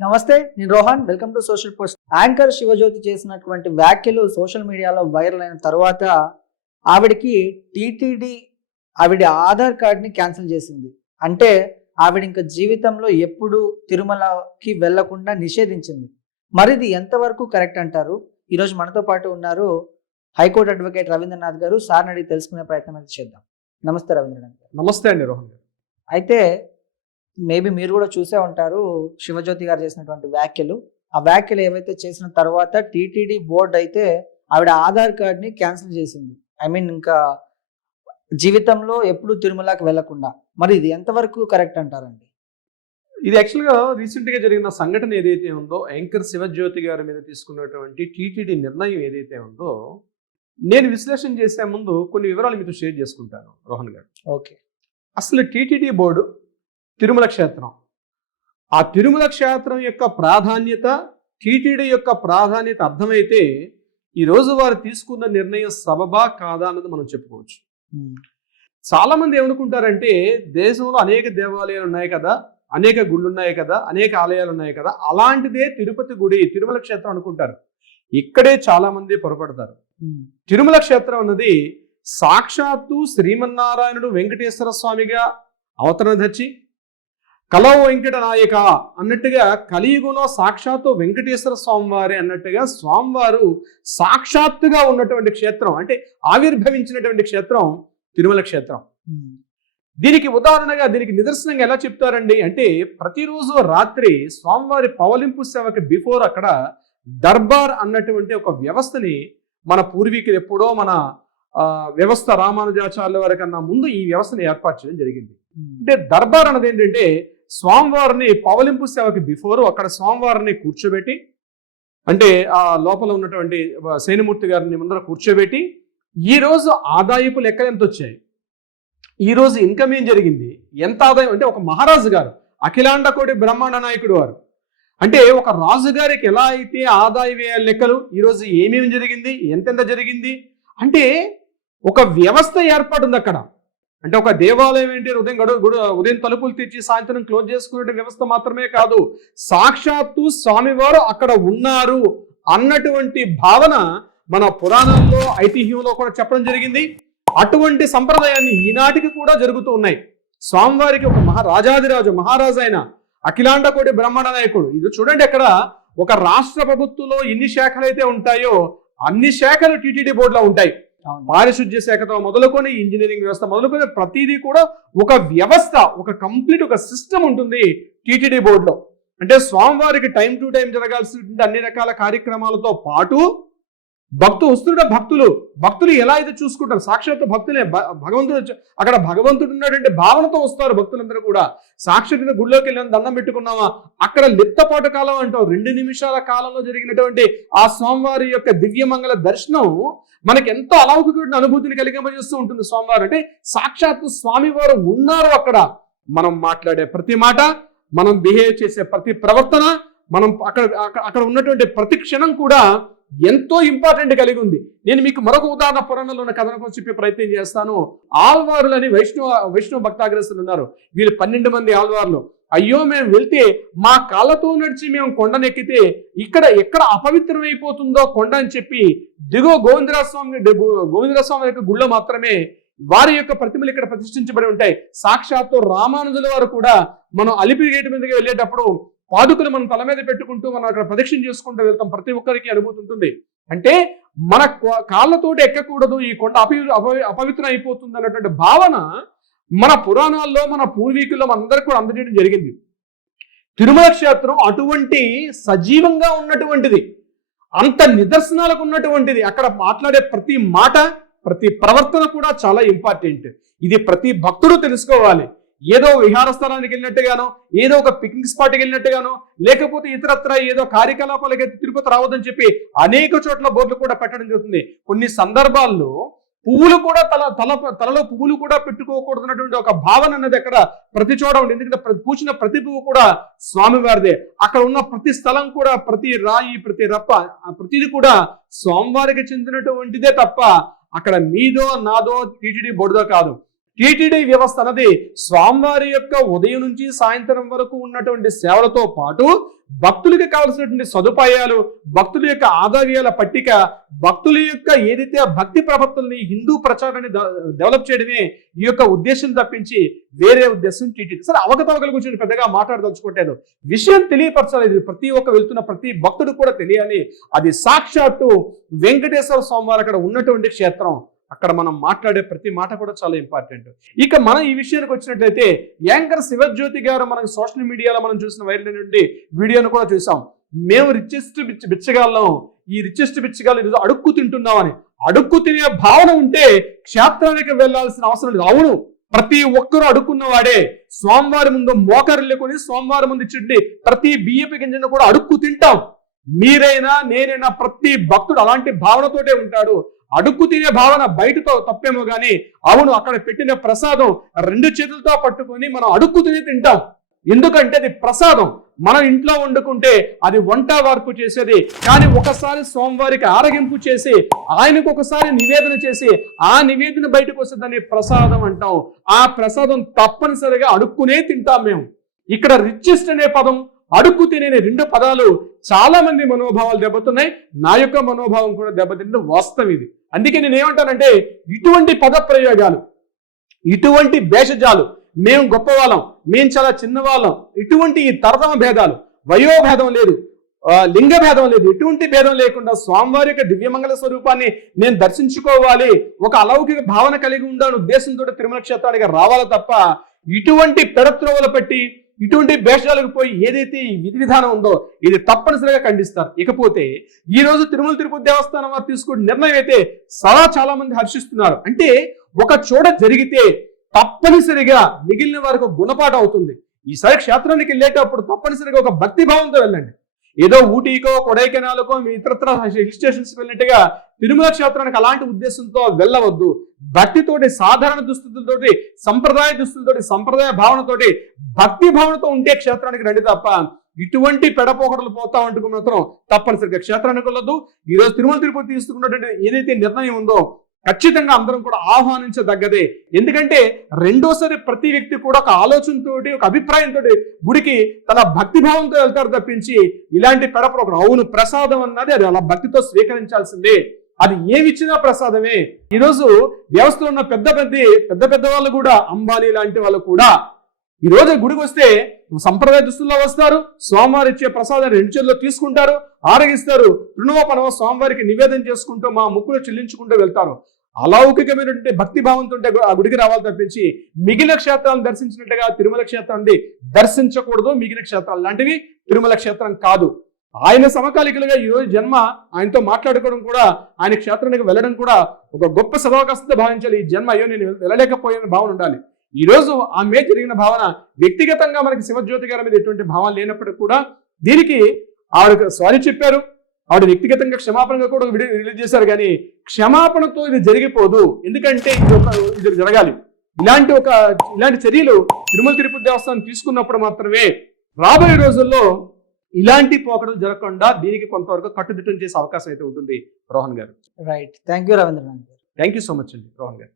నమస్తే, నేను Rohan. Welcome to social post. Anchor Shivajyothi చేసినటువంటి వ్యాఖ్యలు సోషల్ మీడియాలో వైరల్ అయిన తర్వాత ఆవిడకి టీటీడీ ఆవిడ ఆధార్ కార్డ్ని క్యాన్సిల్ చేసింది. అంటే ఆవిడ ఇంకా జీవితంలో ఎప్పుడు తిరుమలకి వెళ్లకుండా నిషేధించింది. మరి ఇది ఎంతవరకు కరెక్ట్ అంటారు? ఈరోజు మనతో పాటు ఉన్నారు హైకోర్టు అడ్వకేట్ రవీంద్రనాథ్ గారు. సార్ని అడిగి తెలుసుకునే ప్రయత్నం అయితే చేద్దాం. నమస్తే రవీంద్రనాథ్ గారు. నమస్తే అండి రోహన్ గారు. అయితే మేబీ మీరు కూడా చూసే ఉంటారు శివజ్యోతి గారు చేసినటువంటి వ్యాఖ్యలు. ఆ వ్యాఖ్యలు ఏవైతే చేసిన తర్వాత టీటీడీ బోర్డు అయితే ఆవిడ ఆధార్ కార్డ్ని క్యాన్సిల్ చేసింది. ఇంకా జీవితంలో ఎప్పుడు తిరుమలకి వెళ్లకుండా. మరి ఇది ఎంతవరకు కరెక్ట్ అంటారండి? ఇది యాక్చువల్గా రీసెంట్గా జరిగిన సంఘటన ఏదైతే ఉందో, యాంకర్ శివజ్యోతి గారి మీద తీసుకున్నటువంటి టీటీడీ నిర్ణయం ఏదైతే ఉందో, నేను విశ్లేషణ చేసే ముందు కొన్ని వివరాలు మీతో షేర్ చేసుకుంటాను రోహన్ గారు. ఓకే. అసలు టీటీడీ బోర్డు తిరుమల క్షేత్రం, ఆ తిరుమల క్షేత్రం యొక్క ప్రాధాన్యత, టీటీడీ యొక్క ప్రాధాన్యత అర్థమైతే ఈరోజు వారు తీసుకున్న నిర్ణయం సబబా కాదా అన్నది మనం చెప్పుకోవచ్చు. చాలా మంది ఏమనుకుంటారంటే, దేశంలో అనేక దేవాలయాలు ఉన్నాయి కదా, అనేక గుళ్ళు ఉన్నాయి కదా, అనేక ఆలయాలు ఉన్నాయి కదా, అలాంటిదే తిరుపతి గుడి, తిరుమల క్షేత్రం అనుకుంటారు. ఇక్కడే చాలా మంది పొరపడతారు. తిరుమల క్షేత్రం అన్నది సాక్షాత్తు శ్రీమన్నారాయణుడు వెంకటేశ్వర స్వామిగా అవతరణ తెచ్చి కలవ వెంకట నాయక అన్నట్టుగా కలియుగంలో సాక్షాత్తు వెంకటేశ్వర స్వామివారి అన్నట్టుగా స్వామివారు సాక్షాత్తుగా ఉన్నటువంటి క్షేత్రం, అంటే ఆవిర్భవించినటువంటి క్షేత్రం తిరుమల క్షేత్రం. దీనికి ఉదాహరణగా, దీనికి నిదర్శనంగా ఎలా చెప్తారండి అంటే, ప్రతిరోజు రాత్రి స్వామివారి పవలింపు సేవకి బిఫోర్ అక్కడ దర్బార్ అన్నటువంటి ఒక వ్యవస్థని మన పూర్వీకులు ఎప్పుడో మన వ్యవస్థ రామానుజాచార్యుల వారి కన్నా ముందు ఈ వ్యవస్థను ఏర్పాటు చేయడం జరిగింది. అంటే దర్బార్ అన్నది ఏంటంటే, స్వామివారిని పవలింపు సేవకి బిఫోర్ అక్కడ స్వామివారిని కూర్చోబెట్టి, అంటే ఆ లోపల ఉన్నటువంటి సేనమూర్తి గారిని ముందర కూర్చోబెట్టి, ఈరోజు ఆదాయపు లెక్కలు ఎంత వచ్చాయి, ఈరోజు ఇన్కమ్ ఏం జరిగింది, ఎంత ఆదాయం, అంటే ఒక మహారాజు గారు, అఖిలాండ కోటి బ్రహ్మాండ నాయకుడు వారు, అంటే ఒక రాజుగారికి ఎలా అయితే ఆదాయ వ్యయ లెక్కలు, ఈరోజు ఏమేమి జరిగింది, ఎంతెంత జరిగింది, అంటే ఒక వ్యవస్థ ఏర్పడింది అక్కడ. అంటే ఒక దేవాలయం ఏంటి, ఉదయం తలుపులు తెచ్చి సాయంత్రం క్లోజ్ చేసుకునే వ్యవస్థ మాత్రమే కాదు, సాక్షాత్తు స్వామివారు అక్కడ ఉన్నారు అన్నటువంటి భావన మన పురాణాల్లో, ఐతిహ్యంలో కూడా చెప్పడం జరిగింది. అటువంటి సంప్రదాయాన్ని ఈనాటికి కూడా జరుగుతూ ఉన్నాయి. స్వామివారికి ఒక రాజాదిరాజు, మహారాజు అయిన అఖిలాండ కోటి బ్రహ్మాండ నాయకుడు. ఇది చూడండి, అక్కడ ఒక రాష్ట్ర ప్రభుత్వంలో ఎన్ని శాఖలు అయితే ఉంటాయో అన్ని శాఖలు టీటీడీ బోర్డులో ఉంటాయి. పారిశుద్ధ్య శాఖతో మొదలుకొని ఇంజనీరింగ్ వ్యవస్థ మొదలుకొని ప్రతిదీ కూడా ఒక వ్యవస్థ, ఒక కంప్లీట్ ఒక సిస్టమ్ ఉంటుంది టీటీడీ బోర్డులో. అంటే స్వామివారికి టైం టు టైం జరగాల్సినటువంటి అన్ని రకాల కార్యక్రమాలతో పాటు భక్తులు ఎలా అయితే చూసుకుంటారు, సాక్షాత్తు భక్తులే భగవంతుడు, అక్కడ భగవంతుడు ఉన్నటువంటి భావనతో వస్తారు భక్తులందరూ కూడా. సాక్షాత్తుగా గుళ్ళోకి వెళ్ళి దండం పెట్టుకున్నామా, అక్కడ లిప్తపాటు కాలం అంటాం, 2 నిమిషాల కాలంలో జరిగినటువంటి ఆ స్వామివారి యొక్క దివ్యమంగళ దర్శనం మనకి ఎంతో అలౌకికమైన అనుభూతిని కలిగింపజేస్తూ ఉంటుంది. స్వామివారు అంటే సాక్షాత్తు స్వామివారు ఉన్నారు అక్కడ. మనం మాట్లాడే ప్రతి మాట, మనం బిహేవ్ చేసే ప్రతి ప్రవర్తన, మనం అక్కడ ఉన్నటువంటి ప్రతి క్షణం కూడా ఎంతో ఇంపార్టెంట్ కలిగి ఉంది. నేను మీకు మరొక ఉదాహరణ పురాణంలో ఉన్న కథను కోసం చెప్పే ప్రయత్నం చేస్తాను. ఆల్వారులని వైష్ణవ భక్తాగ్రస్తులు ఉన్నారు. వీళ్ళు 12 మంది ఆల్వార్లు. అయ్యో, మేము వెళ్తే మా కాళ్ళతో నడిచి మేము కొండనెక్కితే ఇక్కడ ఎక్కడ అపవిత్రమైపోతుందో కొండ అని చెప్పి దిగువ గోవిందరాజస్వామి యొక్క గుళ్ళో మాత్రమే వారి యొక్క ప్రతిమలు ఇక్కడ ప్రతిష్ఠించబడి ఉంటాయి. సాక్షాత్తు రామానుజుల వారు కూడా మనం అలిపిరి గేటు మీదకి వెళ్ళేటప్పుడు పాదుకులు మనం తల మీద పెట్టుకుంటూ మనం అక్కడ ప్రదక్షిణ చేసుకుంటూ వెళ్తాం. ప్రతి ఒక్కరికి అనుభూతి ఉంటుంది. అంటే మన కాళ్ళతోటి ఎక్కకూడదు, ఈ కొండ అపవిత్రం అయిపోతుంది అన్నటువంటి భావన మన పురాణాల్లో, మన పూర్వీకుల్లో మనందరికీ కూడా అందజేయడం జరిగింది. తిరుమల క్షేత్రం అటువంటి సజీవంగా ఉన్నటువంటిది, అంత నిదర్శనాలకు ఉన్నటువంటిది. అక్కడ మాట్లాడే ప్రతి మాట, ప్రతి ప్రవర్తన కూడా చాలా ఇంపార్టెంట్. ఇది ప్రతి భక్తుడు తెలుసుకోవాలి. ఏదో విహారస్థానానికి వెళ్ళినట్టుగానో, ఏదో ఒక పిక్నిక్ స్పాట్కి వెళ్ళినట్టుగానో, లేకపోతే ఇతరత్ర ఏదో కార్యకలాపాలకి తిరుపతి రావద్దని చెప్పి అనేక చోట్ల బోర్డులు కూడా పెట్టడం జరుగుతుంది. కొన్ని సందర్భాల్లో పువ్వులు కూడా తలలో పువ్వులు కూడా పెట్టుకోకూడదన్నటువంటి ఒక భావన అన్నది అక్కడ ప్రతి చోట ఉంది. ఎందుకంటే పూచిన ప్రతి పువ్వు కూడా స్వామివారిదే. అక్కడ ఉన్న ప్రతి స్థలం కూడా, ప్రతి రాయి, ప్రతి రప్ప, ప్రతిది కూడా స్వామివారికి చెందినటువంటిదే తప్ప అక్కడ మీదో నాదో టీటీడీ బోర్డుదో కాదు. టీటీడీ వ్యవస్థ అన్నది స్వామివారి యొక్క ఉదయం నుంచి సాయంత్రం వరకు ఉన్నటువంటి సేవలతో పాటు భక్తులకి కావలసినటువంటి సదుపాయాలు, భక్తుల యొక్క ఆదాయాల పట్టిక, భక్తుల యొక్క ఏదైతే భక్తి ప్రపత్తుల్ని హిందూ ప్రచారాన్ని డెవలప్ చేయడమే ఈ యొక్క ఉద్దేశం తప్పించి వేరే ఉద్దేశం టీటీడీ. సరే, అవకతవకల గురించి పెద్దగా మాట్లాడదలుచుకోవట్లేదు. విషయం తెలియపరచాలి. ప్రతి ఒక్క వెళ్తున్న ప్రతి భక్తుడు కూడా తెలియాలి. అది సాక్షాత్తు వెంకటేశ్వర స్వామి వారు అక్కడ ఉన్నటువంటి క్షేత్రం. అక్కడ మనం మాట్లాడే ప్రతి మాట కూడా చాలా ఇంపార్టెంట్. ఇక మనం ఈ విషయానికి వచ్చినట్లయితే యాంకర్ శివజ్యోతి గారు మనకు సోషల్ మీడియాలో మనం చూసిన వైరల్ నుండి వీడియోను కూడా చూసాం. మేము రిచెస్ట్ బిచ్చగాళ్ళం, ఈ రిచెస్ట్ బిచ్చగాళ్ళు ఈరోజు అడుక్కు తింటున్నామని. అడుక్కు తినే భావన ఉంటే క్షేత్రానికి వెళ్లాల్సిన అవసరం లేదు. అవును, ప్రతి ఒక్కరూ అడుక్కున్నవాడే. స్వామివారి ముందు మోకరు లేకొని స్వామివారి ముందు ఇచ్చి ప్రతి బియ్యపు గింజను కూడా అడుక్కు తింటాం. మీరైనా నేనైనా ప్రతి భక్తుడు అలాంటి భావనతోటే ఉంటాడు. అడుక్కు తినే భావన బయటతో తప్పేమో గానీ, అవును, అక్కడ పెట్టిన ప్రసాదం 2 చేతులతో పట్టుకొని మనం అడుక్కు తిని తింటాం. ఎందుకంటే అది ప్రసాదం. మనం ఇంట్లో వండుకుంటే అది వంట వార్పు చేసేది. కానీ ఒకసారి స్వామివారికి ఆరగింపు చేసి ఆయనకు ఒకసారి నివేదన చేసి ఆ నివేదన బయటకు వస్తే దాన్ని ప్రసాదం అంటాం. ఆ ప్రసాదం తప్పనిసరిగా అడుక్కునే తింటాం మేము. ఇక్కడ రిచెస్ట్ అనే పదం, అడుక్కు తినే 2 పదాలు చాలా మంది మనోభావాలు దెబ్బతున్నాయి. నా యొక్క మనోభావం కూడా దెబ్బతింటే వాస్తవం ఇది. అందుకే నేను ఏమంటానంటే, ఇటువంటి పద ప్రయోగాలు, ఇటువంటి భేషజాలు, మేము గొప్పవాళ్ళం, మేము చాలా చిన్నవాళ్ళం, ఇటువంటి ఈ తరతమ భేదాలు, వయోభేదం లేదు, లింగ భేదం లేదు, ఎటువంటి భేదం లేకుండా స్వామివారి యొక్క దివ్యమంగళ స్వరూపాన్ని నేను దర్శించుకోవాలి, ఒక అలౌకిక భావన కలిగి ఉండాలని ఉద్దేశంతో తిరుమల క్షేత్రానికి రావాలి తప్ప ఇటువంటి పెడత్రోవలు పెట్టి ఇటువంటి భేషాలకు పోయి ఏదైతే ఈ విధి విధానం ఉందో ఇది తప్పనిసరిగా ఖండిస్తారు. ఇకపోతే ఈ రోజు తిరుమల తిరుపతి దేవస్థానం వారు తీసుకున్న నిర్ణయం అయితే చాలా మంది హర్షిస్తున్నారు. అంటే ఒక చోట జరిగితే తప్పనిసరిగా మిగిలిన వారికి గుణపాఠం అవుతుంది. ఈసారి క్షేత్రానికి వెళ్ళేటప్పుడు తప్పనిసరిగా ఒక భక్తి భావంతో వెళ్ళండి. ఏదో ఊటీకో కొడైకెనాల్కో మీ ఇతరత్ర హిల్ స్టేషన్స్ వెళ్ళినట్టుగా తిరుమల క్షేత్రానికి అలాంటి ఉద్దేశంతో వెళ్ళవద్దు. భక్తితోటి, సాధారణ దుస్తులతోటి, సంప్రదాయ దుస్తులతోటి, సంప్రదాయ భావనతోటి, భక్తి భావనతో ఉంటే క్షేత్రానికి రండి తప్ప ఇటువంటి పెడపోకడలు పోతా ఉంటూ మాత్రం తప్పనిసరిగా క్షేత్రానికి వెళ్ళొద్దు. ఈరోజు తిరుమల తిరుపతి తీసుకున్నటువంటి ఏదైతే నిర్ణయం ఉందో ఖచ్చితంగా అందరం కూడా ఆహ్వానించదగ్గదే. ఎందుకంటే రెండోసారి ప్రతి వ్యక్తి కూడా ఒక ఆలోచనతోటి, ఒక అభిప్రాయంతో గుడికి తన భక్తి భావంతో వెళ్తారు తప్పించి ఇలాంటి పెడప్రోగ్రాం, అవును ప్రసాదం అన్నది అది అలా భక్తితో స్వీకరించాల్సిందే. అది ఏమిచ్చినా ప్రసాదమే. ఈరోజు వ్యవస్థలో ఉన్న పెద్ద వాళ్ళు కూడా, అంబానీ లాంటి వాళ్ళు కూడా ఈ రోజు గుడికి వస్తే సంప్రదాయ దుస్తుల్లో వస్తారు. స్వామివారి ఇచ్చే ప్రసాదాన్ని 2 చేతుల్లో తీసుకుంటారు, ఆరగిస్తారు, రుణోపనవ స్వామివారికి నివేదన చేసుకుంటూ మా ముక్కులు చెల్లించుకుంటూ వెళ్తారు. అలౌకికమైనటువంటి భక్తి భావంతో ఆ గుడికి రావాలి తప్పించి మిగిలిన క్షేత్రాలను దర్శించినట్టుగా తిరుమల క్షేత్రాన్ని దర్శించకూడదు. మిగిలిన క్షేత్రాలు లాంటివి తిరుమల క్షేత్రం కాదు. ఆయన సమకాలికలుగా ఈ రోజు జన్మ ఆయనతో మాట్లాడుకోవడం కూడా, ఆయన క్షేత్రానికి వెళ్ళడం కూడా ఒక గొప్ప సదవకాశంతో భావించాలి. ఈ జన్మ అయ్యో నేను వెళ్ళలేకపోయిన భావన ఉండాలి. ఈ రోజు ఆమె జరిగిన భావన వ్యక్తిగతంగా మనకి శివజ్యోతి గారి మీద ఎటువంటి భావన లేనప్పటికీ కూడా దీనికి ఆవిడ సారీ చెప్పారు. ఆవిడ వ్యక్తిగతంగా క్షమాపణగా కూడా వీడియో రిలీజ్ చేశారు. కానీ క్షమాపణతో ఇది జరిగిపోదు. ఎందుకంటే ఇది జరగాలి. ఇలాంటి చర్యలు తిరుమల తిరుపతి దేవస్థానం తీసుకున్నప్పుడు మాత్రమే రాబోయే రోజుల్లో ఇలాంటి పోకడలు జరగకుండా దీనికి కొంతవరకు కట్టుదిట్టం చేసే అవకాశం అయితే ఉంటుంది. రోహన్ గారు, రైట్. థ్యాంక్ యూ రవీంద్రనాథ్ గారు. థ్యాంక్ యూ సో మచ్ అండి రోహన్ గారు.